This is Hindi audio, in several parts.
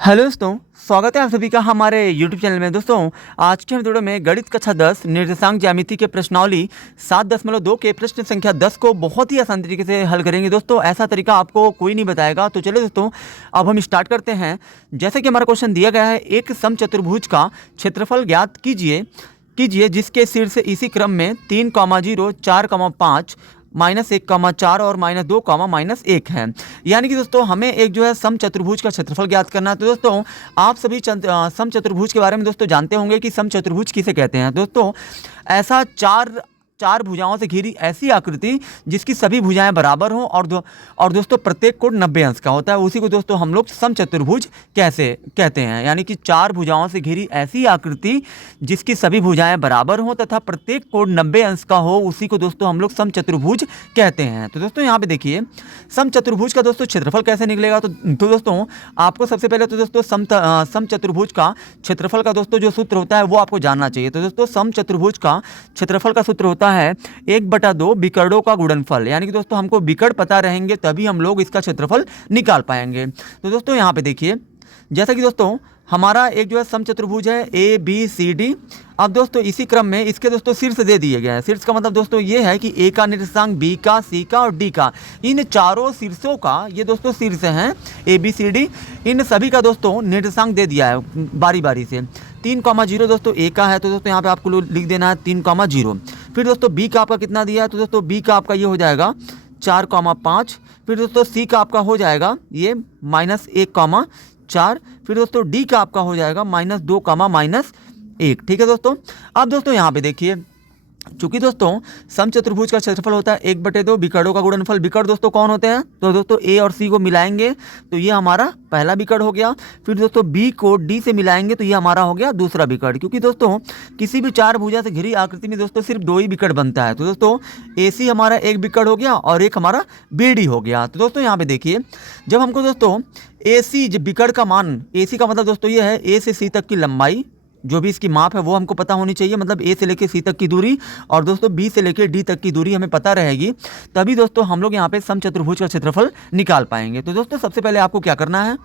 हेलो दोस्तों, स्वागत है आप सभी का हमारे YouTube चैनल में। दोस्तों आज के हम वीडियो में गणित कक्षा 10 निर्देशांक ज्यामिति के प्रश्नावली 7.2 के प्रश्न संख्या 10 को बहुत ही आसान तरीके से हल करेंगे। दोस्तों ऐसा तरीका आपको कोई नहीं बताएगा। तो चलिए दोस्तों अब हम स्टार्ट करते हैं। जैसे कि हमारा क्वेश्चन दिया गया है, एक समचतुर्भुज का क्षेत्रफल ज्ञात कीजिए जिसके शीर्ष इसी क्रम में 3,0 4,5 -1,4 और -2, -1 है। यानी कि दोस्तों हमें एक जो है समचतुर्भुज का क्षेत्रफल ज्ञात करना है। तो दोस्तों आप सभी समचतुर्भुज के बारे में दोस्तों जानते होंगे कि समचतुर्भुज किसे कहते हैं। दोस्तों ऐसा चार भुजाओं से घिरी ऐसी आकृति जिसकी सभी भुजाएं बराबर हों और दोस्तों प्रत्येक कोण 90 अंश का होता है, उसी को दोस्तों हम लोग समचतुर्भुज कैसे कहते हैं। यानी कि चार भुजाओं से घिरी ऐसी आकृति जिसकी सभी भुजाएं बराबर हों तथा प्रत्येक कोण 90 अंश का हो, उसी को दोस्तों हम लोग समचतुर्भुज कहते हैं। तो दोस्तों यहाँ पे देखिए समचतुर्भुज का दोस्तों क्षेत्रफल कैसे निकलेगा। तो दोस्तों आपको सबसे पहले तो दोस्तों समचतुर्भुज का क्षेत्रफल का दोस्तों जो सूत्र होता है वो आपको जानना चाहिए। तो दोस्तों समचतुर्भुज का क्षेत्रफल का सूत्र होता है 1/2 विकर्णों का गुणनफल। यानी कि दोस्तों हमको विकर्ण पता रहेंगे तभी हम लोग इसका क्षेत्रफल निकाल पाएंगे। तो दोस्तों यहाँ पे देखिए, जैसा कि दोस्तों हमारा एक जो है समचतुर्भुज है ABCD। अब दोस्तों इसी क्रम में इसके दोस्तों शीर्ष दे दिए गए हैं। शीर्ष का मतलब दोस्तों ये है कि A का निर्देशांक, B का, C का और D का, इन चारों शीर्षों का ये दोस्तों शीर्ष हैं ABCD। इन सभी का दोस्तों निर्देशांक दे दिया है बारी बारी से। 3,0 दोस्तों A का है, तो दोस्तों यहाँ पे आपको लिख देना है 3,0। फिर दोस्तों B का आपका कितना दिया है, तो दोस्तों B का आपका ये हो जाएगा 4,5। फिर दोस्तों C का आपका हो जाएगा ये -1,4। फिर दोस्तों D का आपका हो जाएगा -2, -1। ठीक है दोस्तों। अब दोस्तों यहाँ पे देखिए, चूंकि दोस्तों समचतुर्भुज का क्षेत्रफल होता है 1/2 विकर्णों का गुणनफल। विकर्ण दोस्तों कौन होते हैं, तो दोस्तों A और C को मिलाएंगे तो ये हमारा पहला विकर्ण हो गया। फिर दोस्तों B को D से मिलाएंगे तो ये हमारा हो गया दूसरा विकर्ण। क्योंकि दोस्तों किसी भी चार भुजा से घिरी आकृति में दोस्तों सिर्फ 2 ही विकर्ण बनता है। तो दोस्तों AC हमारा एक विकर्ण हो गया और एक हमारा BD हो गया। तो दोस्तों यहाँ पे देखिए, जब हमको दोस्तों AC जब विकर्ण का मान, AC का मतलब दोस्तों ये है A से C तक की लंबाई, जो भी इसकी माप है वो हमको पता होनी चाहिए। मतलब A से लेकर C तक की दूरी और दोस्तों B से लेकर D तक की दूरी हमें पता रहेगी, तभी दोस्तों हम लोग यहाँ पे समचतुर्भुज का क्षेत्रफल निकाल पाएंगे। तो दोस्तों सबसे पहले आपको क्या करना है,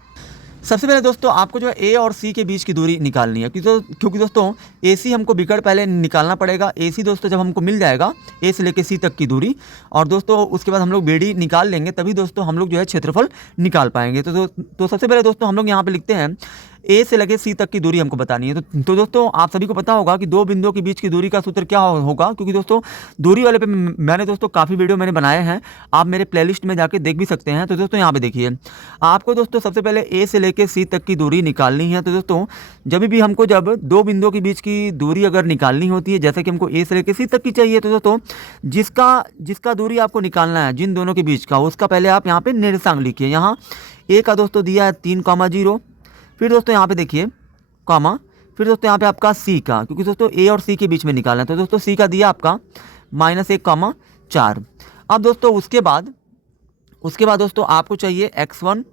सबसे पहले दोस्तों आपको जो है A और C के बीच की दूरी निकालनी है। क्योंकि दोस्तों AC हमको विकर्ण पहले निकालना पड़ेगा। AC दोस्तों जब हमको मिल जाएगा A से लेकर C तक की दूरी, और दोस्तों उसके बाद हम लोग BD निकाल लेंगे, तभी दोस्तों हम लोग जो है क्षेत्रफल निकाल पाएंगे। तो सबसे पहले दोस्तों हम लोग यहाँ पे लिखते हैं A से लेके C तक की दूरी हमको बतानी है। तो दोस्तों आप सभी को पता होगा कि दो बिंदुओं के बीच की दूरी का सूत्र क्या होगा। क्योंकि दोस्तों दूरी वाले पे मैंने दोस्तों काफ़ी वीडियो मैंने बनाए हैं, आप मेरे प्लेलिस्ट में जाके देख भी सकते हैं। तो दोस्तों यहाँ पे देखिए, आपको दोस्तों सबसे पहले A से लेके C तक की दूरी निकालनी है। तो दोस्तों जब दो बिंदुओं के बीच की दूरी अगर निकालनी होती है, जैसे कि हमको A से लेके C तक की चाहिए, तो दोस्तों जिसका दूरी आपको निकालना है जिन दोनों के बीच का, उसका पहले आप यहाँ पे निर्देशांक लिखिए। यहाँ A का दोस्तों दिया है 3,0। फिर दोस्तों यहाँ पे देखिए कॉमा, फिर दोस्तों यहाँ पे आपका C का, क्योंकि दोस्तों A और C के बीच में निकालना है। तो दोस्तों C का दिया आपका -1,4। अब दोस्तों उसके बाद दोस्तों आपको चाहिए x1,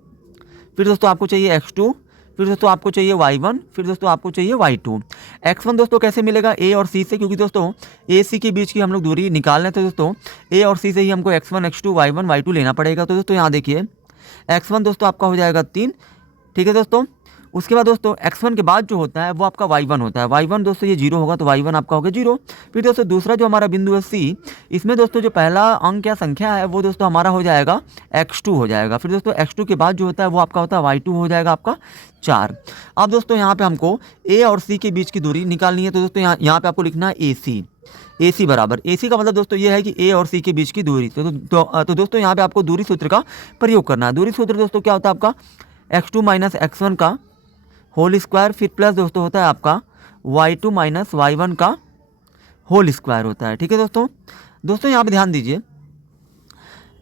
फिर दोस्तों आपको चाहिए x2, फिर दोस्तों आपको चाहिए y1, फिर दोस्तों आपको चाहिए y2। x1 दोस्तों कैसे मिलेगा, A और C से, क्योंकि दोस्तों A C के बीच की हम लोग दूरी निकाल रहे हैं। तो दोस्तों A और C से ही हमको x1, x2, y1, y2 लेना पड़ेगा। तो दोस्तों यहाँ देखिए x1 दोस्तों आपका हो जाएगा 3। ठीक है दोस्तों। उसके बाद दोस्तों x1 के बाद जो होता है वो आपका y1 होता है। y1 दोस्तों ये 0 होगा, तो y1 आपका होगा 0। फिर दोस्तों दूसरा जो हमारा बिंदु है C, इसमें दोस्तों जो पहला अंक या संख्या है वो दोस्तों हमारा हो जाएगा x2 हो जाएगा। फिर दोस्तों x2 के बाद जो होता है वो आपका होता है y2 हो जाएगा आपका 4। अब दोस्तों यहाँ पे हमको A और C के बीच की दूरी निकालनी है। तो दोस्तों यहाँ पे आपको लिखना है AC बराबर, AC का मतलब दोस्तों ये है कि A और C के बीच की दूरी। तो दोस्तों यहाँ पे आपको दूरी सूत्र का प्रयोग करना है। दूरी सूत्र दोस्तों क्या होता है आपका, x2 - x1 का होल स्क्वायर, फिर प्लस दोस्तों होता है आपका y2 - y1 का होल स्क्वायर होता है। ठीक है दोस्तों यहाँ पे ध्यान दीजिए,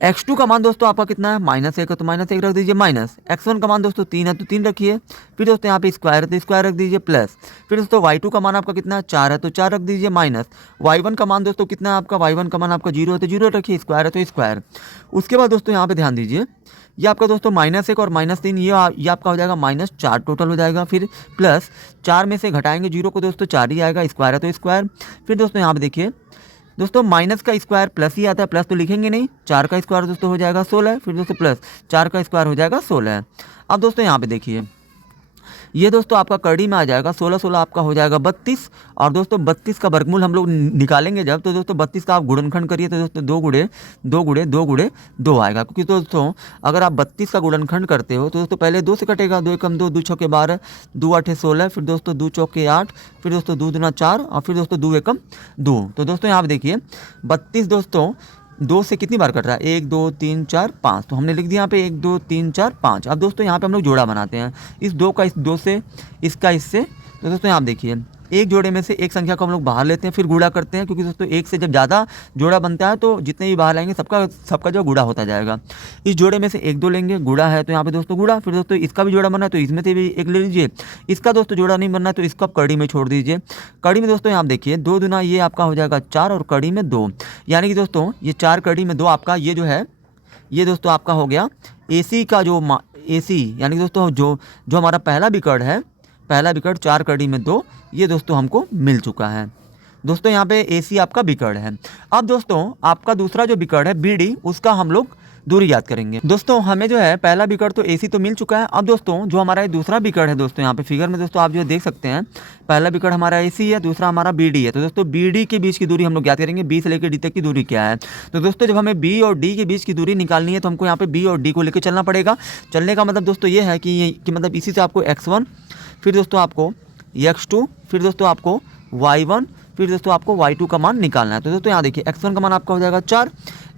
x2 का मान दोस्तों आपका कितना है, -1 है, तो -1 रख दीजिए, माइनस x1 का मान दोस्तों 3 है तो 3 रखिए। फिर दोस्तों यहाँ पे स्क्वायर है तो स्क्वायर रख दीजिए, प्लस फिर दोस्तों y2 का मान आपका कितना है, 4 है तो 4 रख दीजिए, माइनस y1 का मान दोस्तों कितना है आपका, y1 का मान आपका 0 है तो 0 रखिए, स्क्वायर है तो स्क्वायर। उसके बाद दोस्तों यहाँ पे ध्यान दीजिए, ये आपका दोस्तों -1 और -3, ये आपका हो जाएगा -4 टोटल हो जाएगा। फिर प्लस 4 में से घटाएंगे 0 को दोस्तों 4 ही आएगा, स्क्वायर है तो स्क्वायर। फिर दोस्तों यहाँ पे देखिए दोस्तों माइनस का स्क्वायर प्लस ही आता है, प्लस तो लिखेंगे नहीं, 4 का स्क्वायर दोस्तों हो जाएगा 16। फिर दोस्तों प्लस 4 का स्क्वायर हो जाएगा 16। अब दोस्तों यहाँ पे देखिए ये दोस्तों आपका कड़ी में आ जाएगा 16 16 आपका हो जाएगा 32। और दोस्तों 32 का वर्गमूल हम लोग निकालेंगे जब, तो दोस्तों 32 का आप गुणनखंड करिए तो दोस्तों 2 गुणे 2 गुणे 2 गुणे 2 आएगा। क्योंकि दोस्तों अगर आप 32 का गुणनखंड करते हो तो दोस्तों पहले 2 से कटेगा, 2 एकम 2, 2 चौके 12, 2 आठे 16, फिर दोस्तों 2 चौके 8, फिर दोस्तों 2 दूना 4 और फिर दोस्तों 2 एकम 2। तो दोस्तों यहाँ पे देखिए 32 दोस्तों 2 से कितनी बार कट रहा है, 1 2 3 4 5, तो हमने लिख दिया यहाँ पे 1 2 3 4 5। अब दोस्तों यहाँ पे हम लोग जोड़ा बनाते हैं, इस 2 का इस 2 से, इसका इससे। तो दोस्तों यहाँ देखिए एक जोड़े में से एक संख्या को हम लोग बाहर लेते हैं, फिर गुणा करते हैं, क्योंकि दोस्तों एक से जब ज़्यादा जोड़ा बनता है तो जितने भी बाहर आएंगे सबका जो गुणा होता जाएगा। इस जोड़े में से 1 2 लेंगे, गुणा है तो यहाँ पे दोस्तों गुणा, फिर दोस्तों इसका भी जोड़ा बनना है तो इसमें से भी एक ले लीजिए, इसका दोस्तों जोड़ा नहीं बनना है तो इसको आप कड़ी में छोड़ दीजिए। कड़ी में दोस्तों यहाँ देखिए 2 दूना ये आपका हो जाएगा 4 और कड़ी में 2, यानी कि दोस्तों ये 4 कड़ी में 2 आपका ये जो है ये दोस्तों आपका हो गया AC का जो AC, यानी कि दोस्तों जो हमारा पहला विकर्ण है, पहला विकर्ण 4 कड़ी में 2, ये दोस्तों हमको मिल चुका है। दोस्तों यहाँ पे AC आपका विकर्ण है। अब दोस्तों आपका दूसरा जो विकर्ण है BD, उसका हम लोग दूरी याद करेंगे। दोस्तों हमें जो है पहला विकर्ण तो AC तो मिल चुका है। अब दोस्तों जो हमारा दूसरा विकर्ण है दोस्तों यहाँ पे फिगर में दोस्तों आप जो देख सकते हैं, पहला विकर्ण हमारा AC है, दूसरा हमारा BD है। तो दोस्तों BD के बीच की दूरी हम लोग याद करेंगे, B से लेकर D तक की दूरी क्या है। तो दोस्तों जब हमें B और D के बीच की दूरी निकालनी है तो हमको यहाँ पे B और D को लेकर चलना पड़ेगा। चलने का मतलब दोस्तों ये है कि मतलब इसी से आपको x1, फिर दोस्तों आपको x2, फिर दोस्तों आपको y1, फिर दोस्तों आपको y2 का मान निकालना है। तो दोस्तों यहाँ देखिए x1 का मान आपका हो जाएगा 4,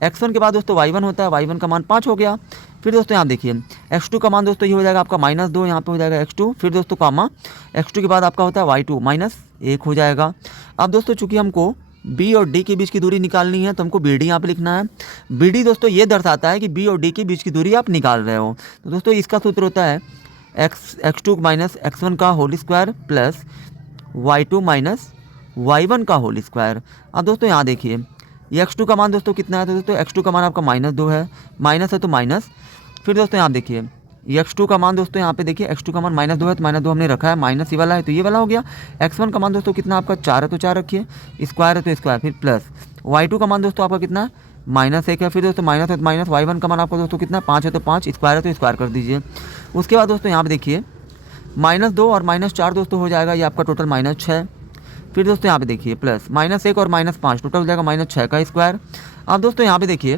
x1 के बाद दोस्तों y1 होता है, y1 का मान 5 हो गया। फिर दोस्तों यहाँ देखिए x2 का मान दोस्तों ये हो जाएगा आपका -2, यहाँ पे हो जाएगा x2, फिर दोस्तों कामा x2 के बाद आपका होता है y2 -1 हो जाएगा। अब दोस्तों चूंकि हमको B और D के बीच की दूरी निकालनी है तो हमको BD यहाँ पे लिखना है। BD दोस्तों ये दर्शाता है कि B और D के बीच की दूरी आप निकाल रहे हो। तो दोस्तों इसका सूत्र होता है x2 माइनस x1 का whole square plus y2 minus y1 का होल स्क्वायर। अब दोस्तों यहाँ देखिए ये x2 का मान दोस्तों कितना है, तो दोस्तों x2 का मान आपका -2 है, माइनस है तो माइनस। फिर दोस्तों यहाँ देखिए ये x2 का मान दोस्तों यहाँ पे देखिए x2 का मान -2 है तो -2 हमने रखा है, माइनस ये वाला है तो ये वाला हो गया। x1 का मान दोस्तों कितना आपका 4 है तो 4 रखिए, स्क्वायर है तो स्क्वायर, फिर प्लस y2 का मान दोस्तों आपका कितना है -1 है, फिर दोस्तों माइनस है तो माइनस, y1 का मान आपका दोस्तों कितना है 5 है तो 5, स्क्वायर है तो स्क्वायर कर दीजिए। उसके बाद दोस्तों यहाँ पे देखिए -2 और -4 दोस्तों हो जाएगा ये आपका टोटल -6। फिर दोस्तों यहाँ पे देखिए प्लस -1 और -5 टोटल हो जाएगा -6 का स्क्वायर। अब दोस्तों यहाँ पे देखिए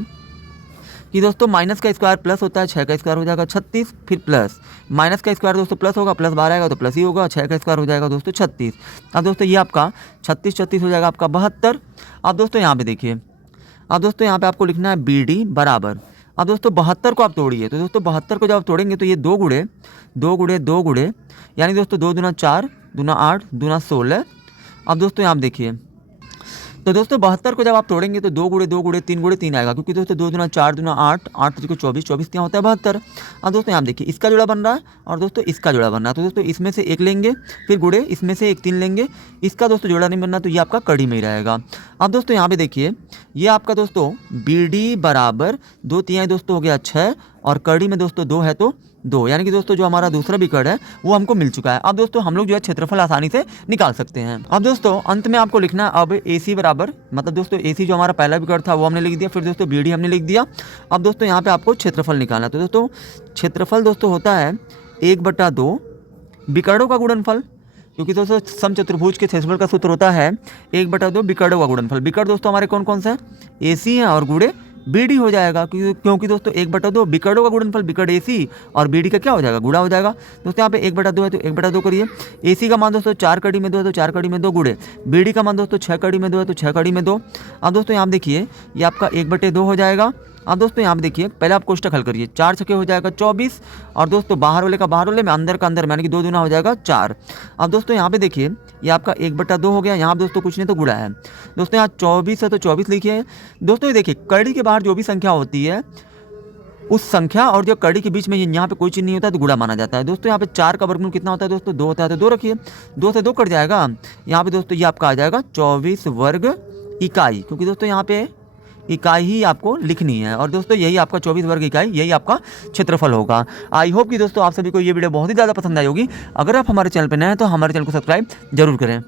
कि दोस्तों माइनस का स्क्वायर प्लस होता है, 6 का स्क्वायर हो जाएगा 36, फिर प्लस माइनस का स्क्वायर दोस्तों प्लस होगा, प्लस 12 आएगा तो प्लस ही होगा, 6 का स्क्वायर हो जाएगा दोस्तों 36। अब दोस्तों ये आपका 36 हो जाएगा आपका 72। अब दोस्तों यहाँ पे देखिए, अब दोस्तों यहाँ पे आपको लिखना है BD बराबर, अब दोस्तों 72 को आप तोड़िए, तो दोस्तों 72 को जब आप तोड़ेंगे तो ये 2 गुणे यानी दोस्तों 2 दूना 4 दूना 8 दूना 16। अब दोस्तों यहाँ देखिए तो दोस्तों 72 को जब आप तोड़ेंगे तो 2 गुणे 3 गुणे 3 आएगा, क्योंकि दोस्तों 2 दूना 4 दूना 8 8 को 24 24 यहाँ होता है 72। अब दोस्तों यहाँ देखिए इसका जोड़ा बन रहा है और दोस्तों इसका जोड़ा बन रहा है, तो दोस्तों इसमें से एक लेंगे, फिर गुणे इसमें से एक 3 लेंगे, इसका दोस्तों जोड़ा नहीं बनना तो ये आपका कड़ी में ही रहेगा। अब दोस्तों यहाँ पे देखिए ये आपका दोस्तों BD बराबर 2 3 दोस्तों हो गया 6 और कड़ी में दोस्तों 2 है तो 2, यानी कि दोस्तों जो हमारा दूसरा विकर्ण है वो हमको मिल चुका है। अब दोस्तों हम लोग जो है क्षेत्रफल आसानी से निकाल सकते हैं। अब दोस्तों अंत में आपको लिखना है अब AC बराबर, मतलब दोस्तों AC जो हमारा पहला विकर्ण था वो हमने लिख दिया, फिर दोस्तों BD हमने लिख दिया। अब दोस्तों यहाँ पे आपको क्षेत्रफल निकालना है, तो दोस्तों क्षेत्रफल दोस्तों होता है 1/2 विकर्णों का गुणनफल, क्योंकि दोस्तों समचतुर्भुज के क्षेत्रफल का सूत्र होता है 1/2 विकर्णों का गुणनफल। विकर्ण दोस्तों हमारे कौन कौन सा है, AC है और गुणे BD हो जाएगा, क्योंकि दोस्तों 1/2 विकर्णों का गुणनफल विकर्ण AC और BD का क्या हो जाएगा, गुणा हो जाएगा। दोस्तों यहाँ पे 1/2 है तो 1/2 करिए। AC का मान दोस्तों 4 कड़ी में 2 है तो 4 कड़ी में 2 गुणे, BD का मान दोस्तों 6 कड़ी में 2 है तो 6 कड़ी में 2। अब दोस्तों यहाँ देखिए ये आपका 1/2 हो जाएगा। अब दोस्तों यहाँ पे देखिए पहले आप कोष्टक हल करिए, 4 छके हो जाएगा 24 और दोस्तों बाहर वाले का बाहर वाले में अंदर का अंदर में, यानी कि 2 दूना हो जाएगा 4। अब दोस्तों यहाँ पे देखिए ये आपका 1/2 हो गया, यहाँ दोस्तों कुछ नहीं तो गुणा है। दोस्तों यहाँ 24 है तो 24 लिखिए। दोस्तों ये देखिए कड़ी के बाहर जो भी संख्या होती है उस संख्या और जो कड़ी के बीच में यहाँ पे कोई चीज़ नहीं होता है तो गुणा माना जाता है। दोस्तों यहाँ पे 4 का वर्गमूल कितना होता है दोस्तों, 2 होता है तो 2 रखिए, 2 से 2 कट जाएगा। यहाँ पे दोस्तों ये आपका आ जाएगा 24 वर्ग इकाई, क्योंकि दोस्तों यहाँ पे इकाई ही आपको लिखनी है और दोस्तों यही आपका 24 वर्ग इकाई यही आपका क्षेत्रफल होगा। आई होप कि दोस्तों आप सभी को ये वीडियो बहुत ही ज़्यादा पसंद आई होगी। अगर आप हमारे चैनल पर नए हैं तो हमारे चैनल को सब्सक्राइब जरूर करें।